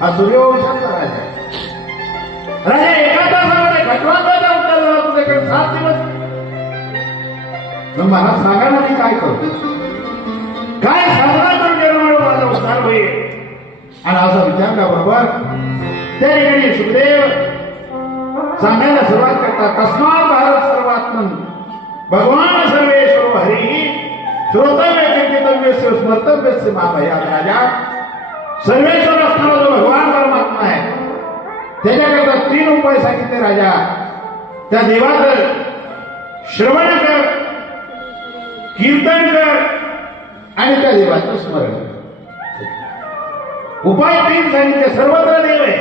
हा सूर्यवंशाचा राजा राजा एका तासामध्ये खटवाचा उत्तर झाला तुझ्याकडे 7 दिवस. मला सांगा ना मी काय करतो, काय साधना करून निर्माण माझा उद्धार होईल. आणि असा विचारल्याबरोबर त्या ठिकाणी सुखदेव सांगायला सुरुवात करतात. तस्मात भारत सर्वात्मन भगवान सर्वेश्वर हरी श्रोतव्य कीर्तव्य स्मर्तव्य महाभया. राजा सर्वेश्वर असणारा जो भगवान परमात्मा आहे त्याच्याकरता 3 उपाय सांगितले. राजा त्या देवाचं श्रवण कर, कीर्तन कर आणि त्या देवाचं स्मरण कर. उपाय 3 सांगितले. सर्वत्र देव आहे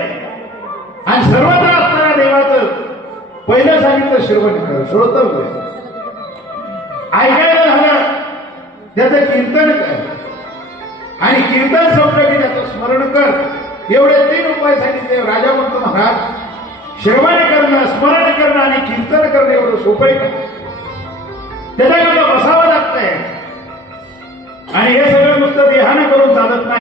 आणि सर्वत्र असणाऱ्या देवाचं पहिलं सांगितलं श्रवण कर, श्रोतव्य. ऐकायला झालं त्याचं कीर्तन कर आणि कीर्तन संपलं की त्याचं स्मरण कर. एवढे 3 उपाय सांगितले. राजा म्हणतो महाराज श्रवण करणं, स्मरण करणं आणि कीर्तन करणं एवढं सोपं आहे का? त्याच्याकरता बसावं लागतंय आणि हे सगळं नुसतं देहानं करून चालत नाही.